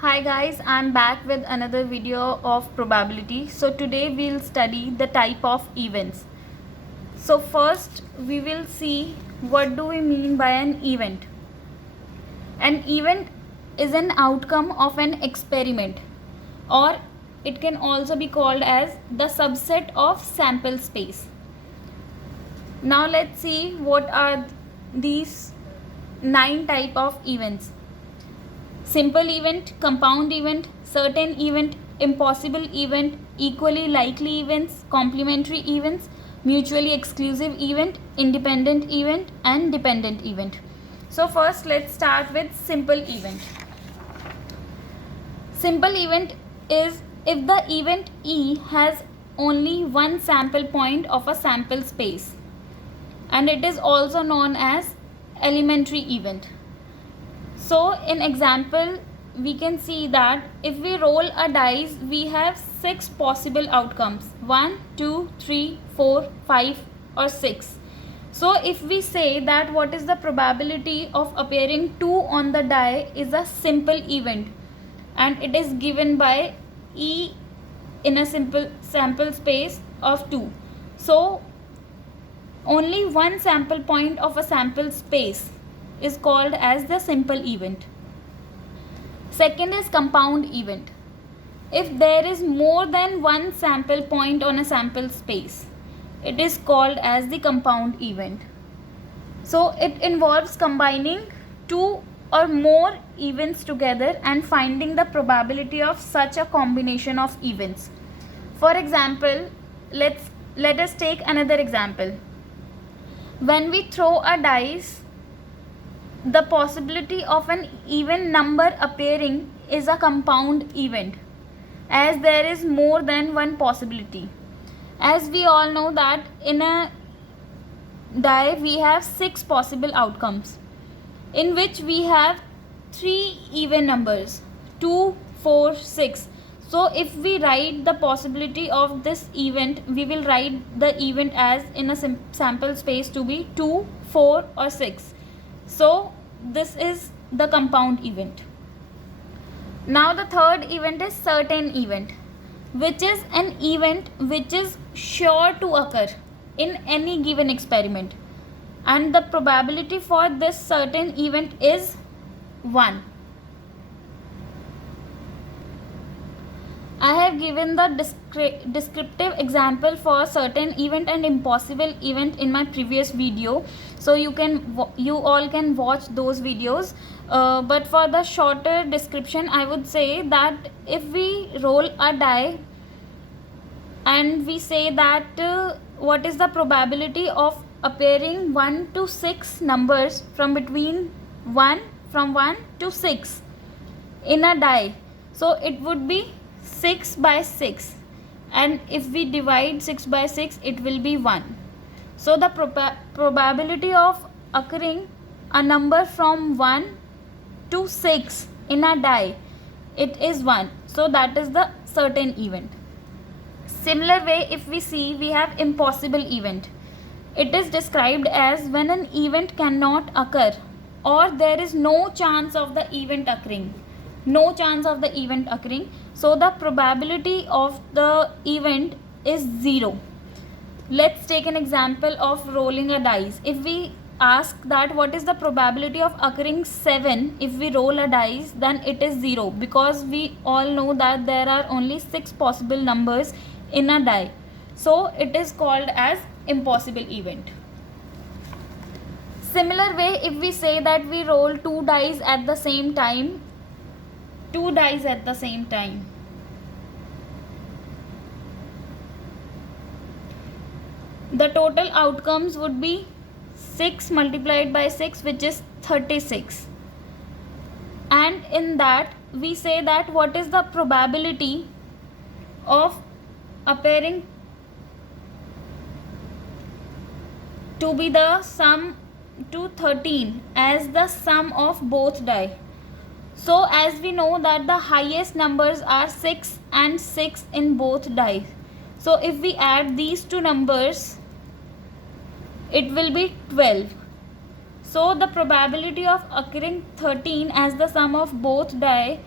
Hi guys, I'm back with another video of probability. So today we'll study the type of events. So first we will see what do we mean by an event. An event is an outcome of an experiment, or it can also be called as the subset of sample space. Now let's see what are these 9 type of events. Simple event, compound event, certain event, impossible event, equally likely events, complementary events, mutually exclusive event, independent event and dependent event. So first let's start with simple event. Simple event is if the event E has only one sample point of a sample space, and it is also known as elementary event. So in example, we can see that if we roll a dice, we have 6 possible outcomes: 1, 2, 3, 4, 5 or 6. So if we say that what is the probability of appearing 2 on the die is a simple event, and it is given by E in a simple sample space of 2. So only one sample point of a sample space is called as the simple event. Second is compound event. If there is more than one sample point on a sample space, it is called as the compound event. So it involves combining 2 or more events together and finding the probability of such a combination of events. For example, let us take another example. When we throw a dice, the possibility of an even number appearing is a compound event, as there is more than one possibility. As we all know that in a die we have 6 possible outcomes, in which we have 3 even numbers: 2, 4, 6. So if we write the possibility of this event, we will write the event as in a sample space to be 2, 4 or 6. So this is the compound event. Now the third event is certain event, which is an event which is sure to occur in any given experiment, and the probability for this certain event is 1. I have given the descriptive example for certain event and impossible event in my previous video, so you all can watch those videos. But for the shorter description, I would say that if we roll a die and we say that what is the probability of appearing 1 to 6 numbers from 1 to 6 in a die, so it would be 6 by 6, and if we divide 6 by 6, it will be 1. So the probability of occurring a number from 1 to 6 in a die, it is 1. So that is the certain event. Similar way, if we see, we have impossible event. It is described as when an event cannot occur, or there is no chance of the event occurring. So the probability of the event is 0. Let's take an example of rolling a dice. If we ask that what is the probability of occurring 7 if we roll a dice, then it is 0, because we all know that there are only 6 possible numbers in a die. So it is called as impossible event. Similar way, if we say that we roll 2 dice at the same time, the total outcomes would be 6 multiplied by 6, which is 36. And in that we say that what is the probability of appearing to be the sum to 13 as the sum of both die. So as we know that the highest numbers are 6 and 6 in both dice. So if we add these two numbers, it will be 12. So the probability of occurring 13 as the sum of both die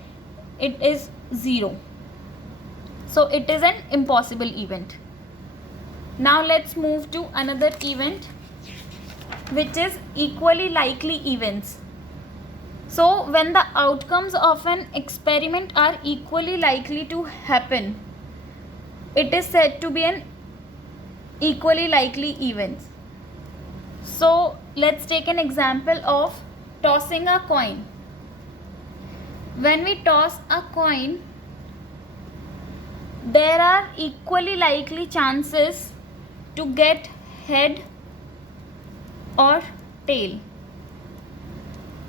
it is 0. So it is an impossible event. Now let's move to another event, which is equally likely events. So when the outcomes of an experiment are equally likely to happen, it is said to be an equally likely event. So let's take an example of tossing a coin. When we toss a coin, there are equally likely chances to get head or tail,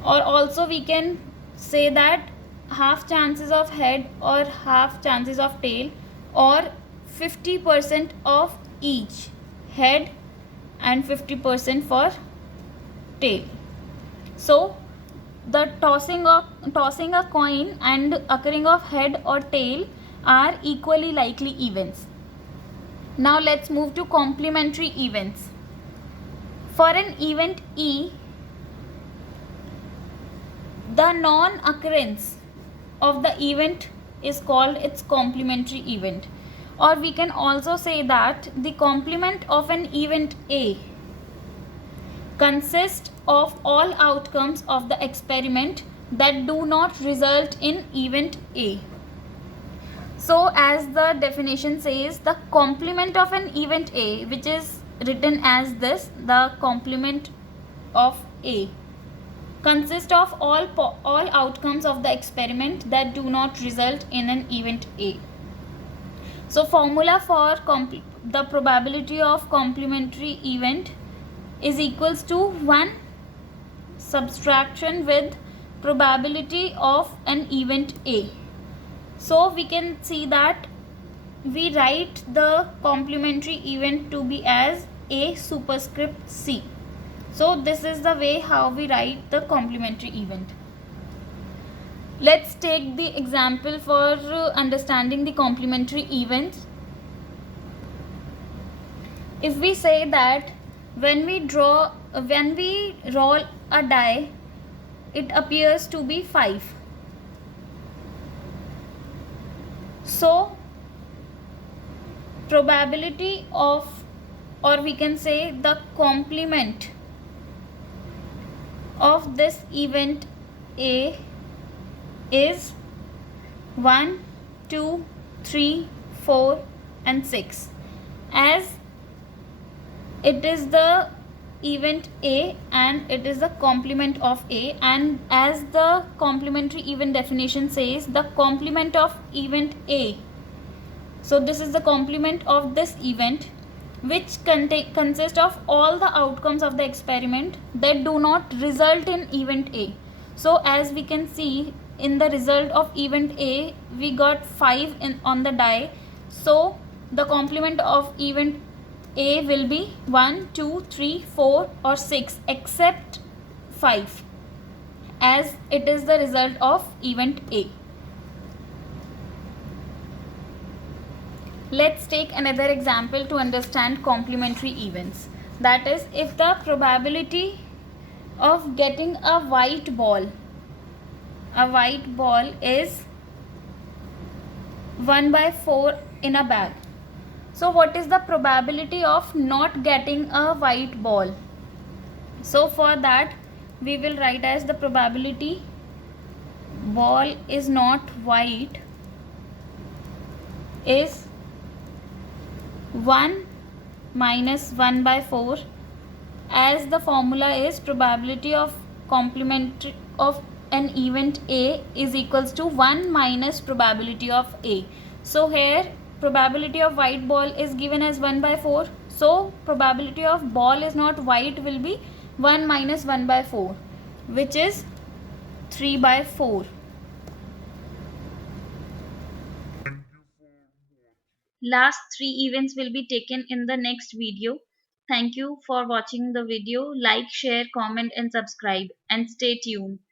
or also we can say that half chances of head or half chances of tail, or 50% of each, head and 50% for tail. So the tossing a coin and occurring of head or tail are equally likely events. Now let's move to complementary events. For an event E, the non-occurrence of the event is called its complementary event, or we can also say that the complement of an event A consists of all outcomes of the experiment that do not result in event A. So as the definition says, the complement of an event A, which is written as this, the complement of A consists of all outcomes of the experiment that do not result in an event A. So formula for the probability of complementary event is equals to 1 subtraction with probability of an event A. So we can see that we write the complementary event to be as A superscript C. So this is the way how we write the complementary event. Let's take the example for understanding the complementary events. If we say that when we roll a die, it appears to be 5. So probability of, or we can say the complement of this event A is 1, 2, 3, 4 and 6, as it is the event A and it is the complement of A, and as the complementary event definition says, the complement of event A. So this is the complement of this event, which consist of all the outcomes of the experiment that do not result in event A. So as we can see, in the result of event A, we got 5 on the die. So the complement of event A will be 1, 2, 3, 4 or 6 except 5, as it is the result of event A. Let's take another example to understand complementary events. That is, if the probability of getting a white ball is 1/4 in a bag. So what is the probability of not getting a white ball? So for that we will write as the probability ball is not white is 1 minus 1/4, as the formula is probability of complementary of an event A is equals to 1 minus probability of A. So here probability of white ball is given as 1/4. So probability of ball is not white will be 1 minus 1/4, which is 3/4. Last 3 events will be taken in the next video. Thank you for watching the video. Like, share, comment and subscribe, and stay tuned.